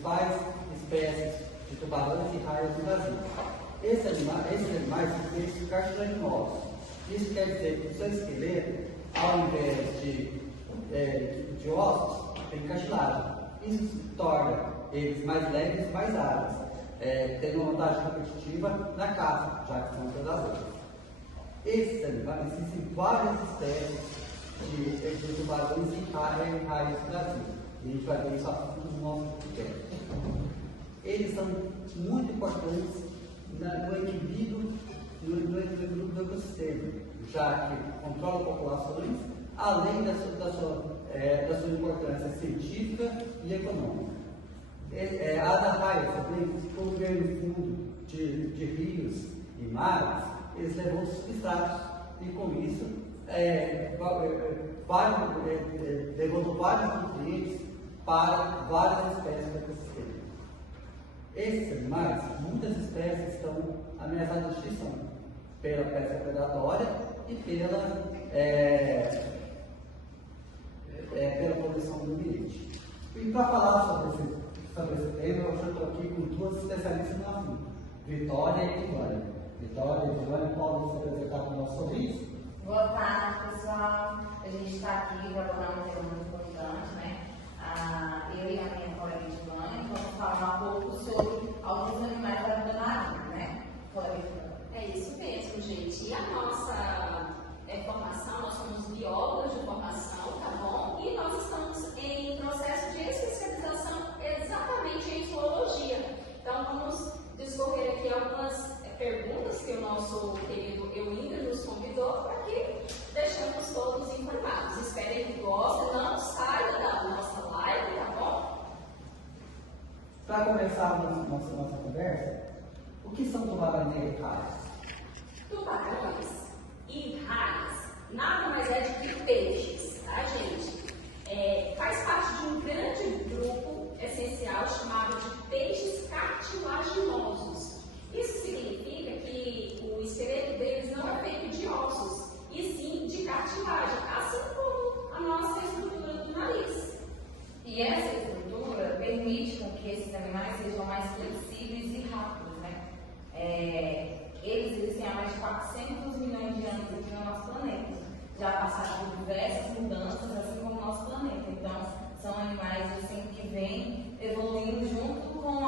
principais espécies de tubarões e raias do Brasil. Esses animais são peixes cartilaginosos. Isso quer dizer que o seu esqueleto, ao invés de ossos, tem cartilagem. Isso torna eles mais leves e mais ágeis, tendo uma vantagem competitiva na caça, já que são predadores. Esses animais, existem várias espécies de tubarões e raias do Brasil. E a gente vai ver isso a fundo no nosso podcast. Eles são muito importantes no equilíbrio do ecossistema, já que controlam populações, além da sua importância científica e econômica. A da raia também, por ver no fundo de rios e mares, eles levam substratos e com isso levando vários nutrientes para várias espécies do ecossistema. Esses animais, muitas espécies estão ameaçadas de extinção pela pesca predatória e pela poluição do ambiente. E para falar sobre esse tema, eu estou aqui com duas especialistas no assunto, Vitória e Ivânia. Vitória e Ivânia podem se apresentar para nós sobre isso? Boa tarde, pessoal. A gente está aqui para abordar um tema muito importante, né? Eu e a minha colega Ivânia vamos falar um pouco sobre alguns animais da vida marinha, né? É isso mesmo, gente. E a nossa formação, nós somos biólogos de formação, tá bom? E nós estamos em processo de especialização exatamente em zoologia. Então, vamos discorrer aqui algumas perguntas que o nosso querido Euínder nos convidou para que deixemos todos informados. Esperem que gostem, não saia da nossa live, tá bom? Para começar a nossa conversa, o que são tubarões e raias? Tubarões e raias nada mais é do que peixes, tá, gente? Faz parte de um grande grupo essencial chamado de peixes cartilaginosos. Isso significa que o esqueleto deles não é feito de ossos, e sim de cartilagem, assim como a nossa estrutura do nariz. E essa estrutura permite com que esses animais sejam mais flexíveis e rápidos, né? Eles existem há mais de 400 milhões de anos aqui no nosso planeta. Já passaram por diversas mudanças, assim como o nosso planeta. Então, são animais assim, que vêm evoluindo junto com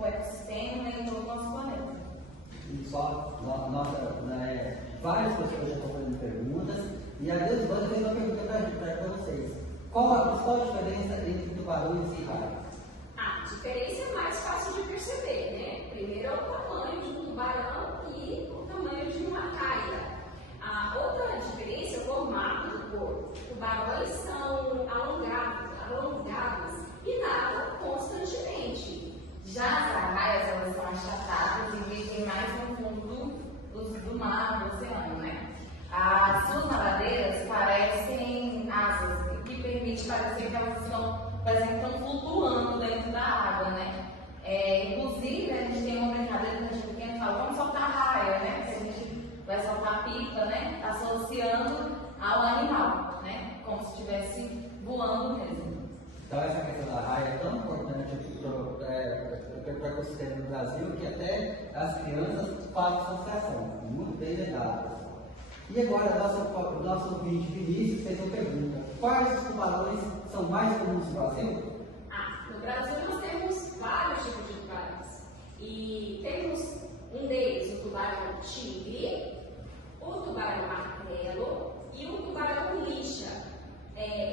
o ecossistema e todo o nosso planeta. E só, várias pessoas já estão fazendo perguntas, e a Deus vai fazer uma pergunta para vocês. Qual a principal diferença entre tubarões e raias? A diferença é mais fácil de perceber, né? Primeiro é o tamanho de um tubarão e o tamanho de uma raia. A outra diferença é o formato do corpo. Tubarões são alongados e nadam constantemente. Já as arraias, elas são achatadas e vivem mais no fundo do mar, do oceano, né? As suas nadadeiras parecem asas, o que permite parecer que elas estão flutuando dentro da água, né? Inclusive, a gente tem uma brincadeira que a gente pequeno fala, vamos soltar raia, né? Que a gente vai soltar pipa, né? Associando ao animal, né? Como se estivesse voando mesmo. Então essa questão da raia é tão importante para o ecossistema do Brasil que até as crianças fazem associação. Muito bem lembrado. E agora o nosso ouvinte Vinícius fez uma pergunta. Quais os tubarões são mais comuns no Brasil? No Brasil nós temos vários tipos de tubarões. E temos um deles, o tubarão tigre, o tubarão martelo e o tubarão lixa.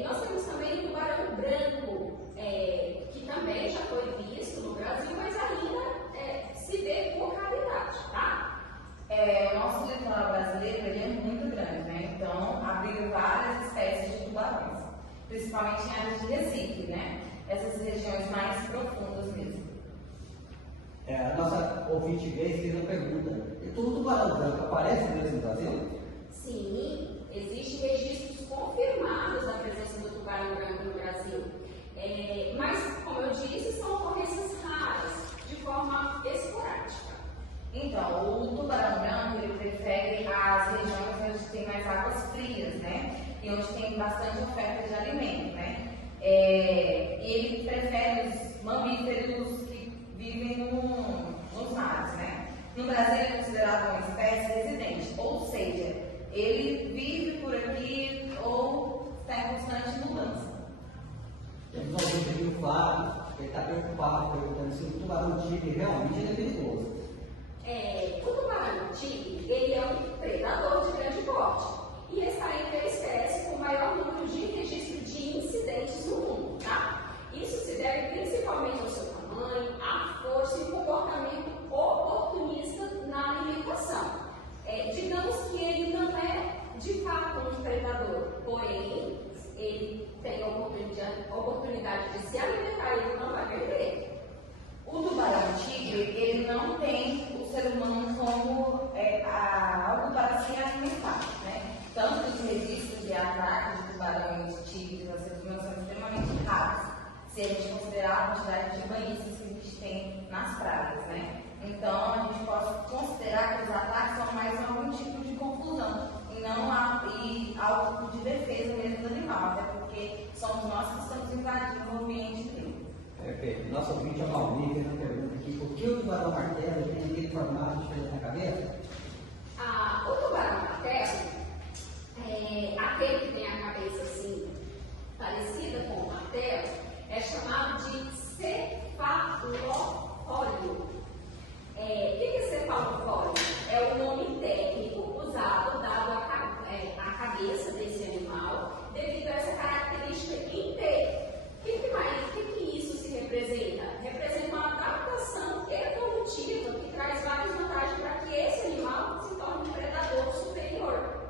Nós temos também o tubarão branco, que também já foi visto no Brasil, mas ainda se vê por raridade, tá? O nosso litoral brasileiro ele é muito grande, né? Então abriga várias espécies de tubarões, principalmente em áreas de Recife, né? Essas regiões mais profundas mesmo. A nossa ouvinte fez uma pergunta. E todo tubarão branco aparece mesmo no Brasil? Sim, existem registros confirmados da presença do tubarão branco no Brasil. Mas, como eu disse, são ocorrências raras, de forma esporádica. Então, o tubarão branco ele prefere as regiões onde tem mais águas frias, né? E onde tem bastante oferta de alimento, né? Ele prefere mamíferos que vivem nos mares, né? No Brasil é considerado uma espécie residente, ou seja, ele vive por aqui ou está em constante mudança. Temos alguém aqui no Flávio, que está preocupado, perguntando se o tubarão-tigre realmente é perigoso. O tubarão-tigre, ele é um predador de grande porte e está entre a espécie com o maior número de registro de incidentes no mundo, tá? Isso se deve principalmente ao seu tamanho, à força e comportamento oportunista na alimentação. Digamos que ele não é de fato um predador, porém ele tem a oportunidade de se alimentar e ele não vai perder. O tubarão-tigre, ele não tem o ser humano como algo para se alimentar, né? Tanto que os registros de ataques de tubarões, tigres, a seres humanos são extremamente raros, se a gente considerar a quantidade de banhistas que a gente tem nas praias, né? Então, a gente pode considerar que os ataques são mais algum tipo de confusão e não algo de defesa mesmo do animal, até porque somos nós que estamos invadindo o ambiente dele. Perfeito. Nosso ouvinte é o Valmir, que pergunta aqui por que o tubarão-martelo tem aquele formato diferente na cabeça? O tubarão-martelo, aquele que tem a cabeça assim, parecida com o martelo, é chamado de cefalopóleo. O que é cefalopóleo? É o nome técnico usado, dado à cabeça desse animal, devido a essa característica em T. O que isso se representa? Representa uma adaptação evolutiva que traz várias vantagens para que esse animal se torne um predador superior.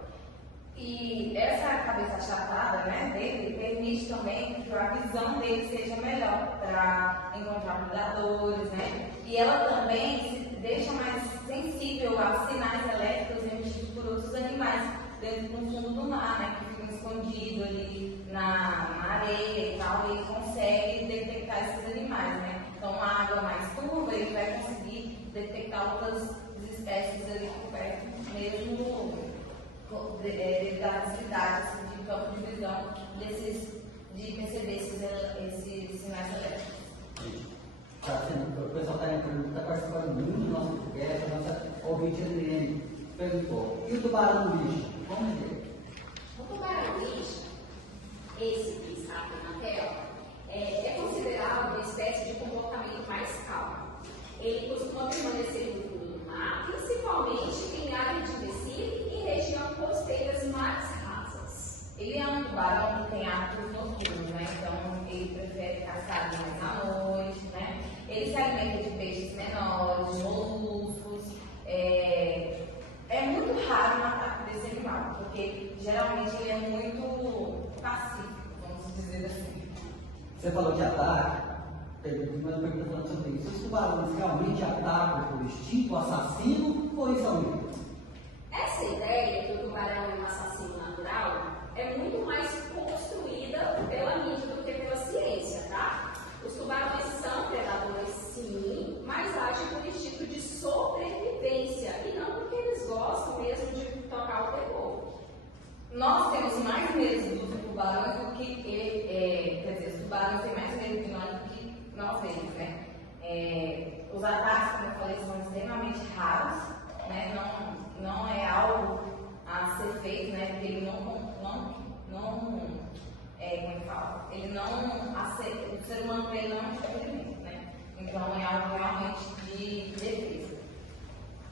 E essa cabeça achatada, né, dele permite também que a visão dele seja melhor para encontrar predadores, né? E ela também se deixa mais sensível aos sinais elétricos emitidos por outros animais dentro do fundo do mar, né, que ficam escondidos ali na areia e tal, e ele consegue detectar esses animais, né? Então, a água mais turva, ele vai conseguir detectar outras espécies ali por perto, mesmo devido à facilidade assim, de campo de visão de perceber esses sinais elétricos. O pessoal está participando muito do nosso podcast, a nossa ouvinte Adriane perguntou: e o tubarão-lixo? Como é ele? O tubarão-lixo, esse que está aqui na tela, é considerado uma espécie de comportamento mais calmo. Ele costuma permanecer no fundo do mar, principalmente em área de declive e região costeiras mais rasas. Ele é um tubarão que tem hábitos noturnos, né? Então ele prefere caçar mais à noite, né? Ele se alimenta de peixes menores, de moluscos. É muito raro o ataque desse animal, porque geralmente ele é muito pacífico, vamos dizer assim. Você falou de ataque, uma pergunta falando sobre isso. Os tubarões realmente atacam por instinto assassino ou isso é um mito? Essa ideia que o tubarão é um assassino natural é muito mais construída pela mídia do que pela ciência, tá? Os tubarões são predadores sim, mas agem por instinto de sobrevivência e não porque eles gostam mesmo de tocar o terror. Nós temos mais medo dos tubarões do que quer dizer, os tubarões têm mais medo de nós do que nós deles, né? Os ataques, como eu falei, são extremamente raros, né? Não é algo a ser feito, né? Porque ele como é que fala? Ele não aceita, o ser humano ele não é um experimento, né? Então é algo realmente de defesa.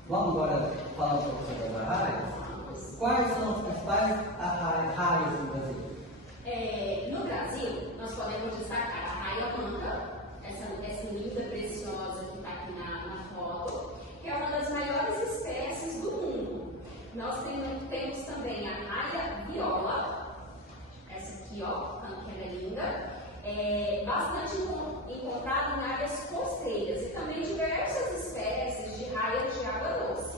Vamos agora falar um pouco sobre as arraias? Quais são as principais arraias no Brasil? No Brasil, nós podemos destacar a arraia branca, essa linda, preciosa que está aqui na foto, que é uma das maiores espécies do mundo. Nós temos também a arraia viola, essa aqui, ó, que ela é linda, bastante encontrada em áreas costeiras e também diversas espécies de raias de água doce.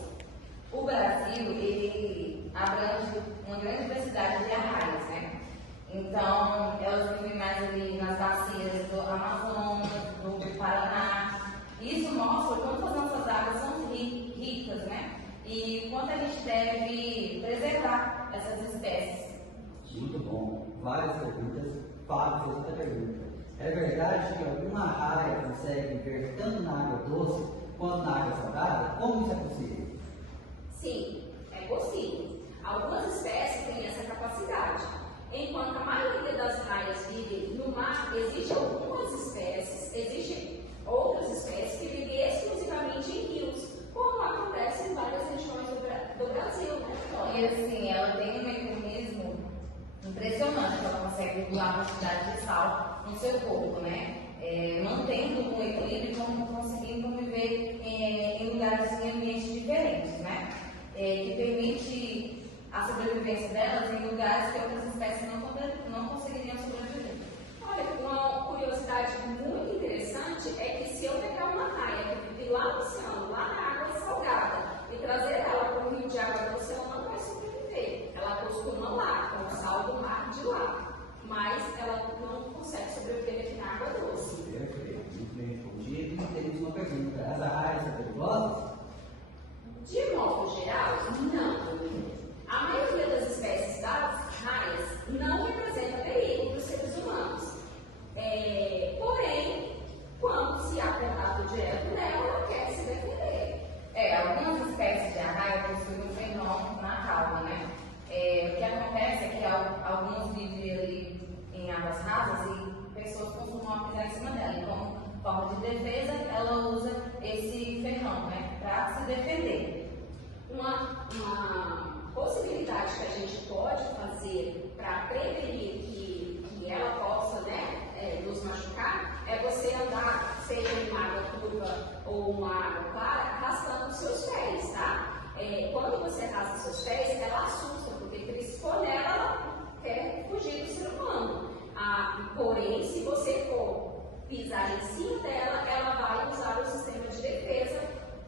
O Brasil, ele abrange uma grande diversidade de arraias, né? Então, elas vivem mais ali nas bacias do Amazonas, do Paraná. Isso mostra o quanto as nossas águas são ricas, né? E o quanto a gente deve preservar essas espécies. Muito bom. Várias perguntas. Fábio fez outra pergunta. é verdade que alguma raia consegue viver tanto na água doce quanto na água salgada? Como isso é possível? Sim, é possível. Algumas espécies têm essa capacidade. Enquanto a maioria das raias vivem no mar, existem outras espécies que vivem exclusivamente em rios, como acontece em várias regiões do Brasil, né? E assim, ela tem um mecanismo impressionante, ela consegue regular a quantidade de sal no seu corpo, né? Mantendo um equilíbrio e conseguindo conviver em lugares, em ambientes diferentes, né? Que permite a sobrevivência delas em lugares que outras espécies não conseguiriam sobreviver. Olha, uma curiosidade muito interessante é que se eu pegar uma raia que vive lá no oceano, lá na água salgada, e trazer ela para o rio de água doce, ela não vai sobreviver. Ela costuma lá, com o sal do mar de lá, mas ela não consegue sobreviver aqui na água doce. Perfeito, muito bem respondido. E temos uma pergunta: as arraias são perigosas? De modo geral, não. A maioria das espécies das raias não representa perigo para os seres humanos. Porém, quando se há contato direto nela, ela quer se defender. Algumas espécies de arraia possuem um fenômeno na cauda, né? O que acontece é que alguns vivem ali em águas rasas e pessoas costumam pisar em cima dela. E como forma de defesa, ela usa esse ferrão, né? Para se defender. Uma possibilidade que a gente pode fazer para prevenir que ela possa, né, nos machucar é você andar, seja em uma água turva ou uma água clara, arrastando os seus pés, tá? Quando você arrasta os seus pés, ela assusta, porque crispou nela, ela quer fugir do ser humano. Porém, se você for pisar em cima dela, ela vai usar o sistema de defesa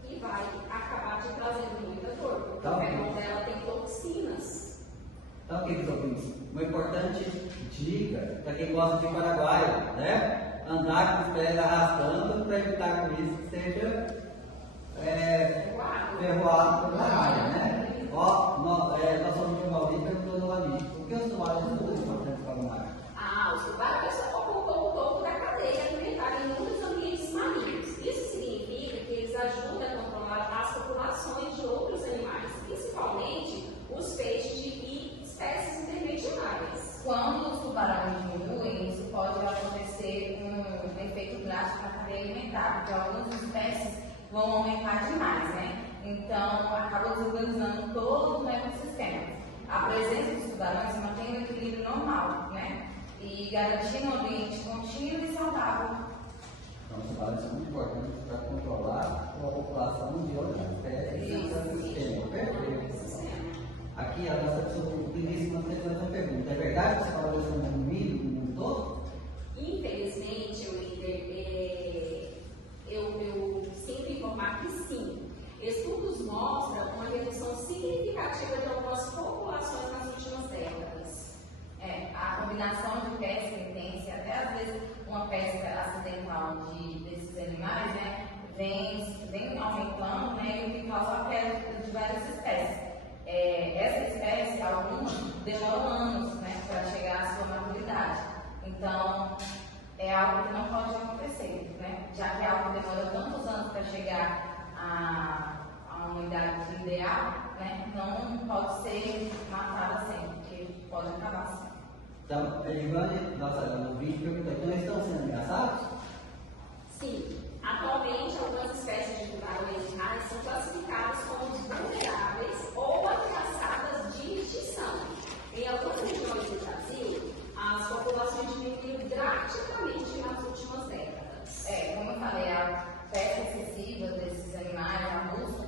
e vai acabar te trazendo muita dor, porque o ferrão dela tem toxinas. Então, queridos ouvintes, uma importante dica para quem gosta de paraguaio, né? Andar com os pés arrastando para evitar que isso seja ferroado pela raia, né? Nós somos de Maurício perguntou novamente: por que os tubarões são muito importantes para o mar? Os tubarões ocupam o topo da cadeia alimentar em muitos ambientes marinhos. Isso significa que eles ajudam a controlar as populações de outros animais, principalmente os peixes e espécies intermediárias. Quando os tubarões diminuem, isso pode acontecer um efeito drástico na cadeia alimentar, porque algumas espécies vão aumentar demais, né? Então, acaba desorganizando todo o ecossistema. A presença dos tubarões mantém o equilíbrio normal, né? E garantindo um ambiente contínuo e saudável. Então, os tubarões são muito importantes para controlar a população de outras espécies do sistema. Perfeito. Aqui a nossa queridíssima fez uma pergunta: é verdade que os tubarões são no mínimo no mundo todo? Infelizmente, eu sinto informar que sim. Estudos mostram uma redução significativa de algumas populações nas últimas décadas. A combinação de pesca intensa, até às vezes uma pesca acidental desses animais, né, vem aumentando, né, e o que causa a queda de várias espécies. Essa espécie, algumas demoram anos, né, para chegar à sua maturidade. Então, é algo que não pode acontecer, né? Já que é algo que demora tantos anos para chegar a uma idade ideal, né? Não pode ser matada sempre, porque pode acabar assim. Então, a Ivane, nossa ouvinte, perguntou: então eles estão sendo ameaçados? Sim. Atualmente, algumas espécies de tubarões de raia são classificadas como vulneráveis ou ameaçadas de extinção. Em algumas regiões do Brasil, as populações diminuíram drasticamente nas últimas décadas. Como eu falei, a pesca excessiva desses animais, a busca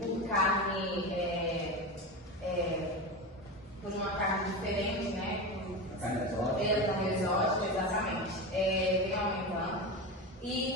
por carne, por uma carne diferente, né? A carne exótica. Pela carne exótica, exatamente. Vem aumentando. E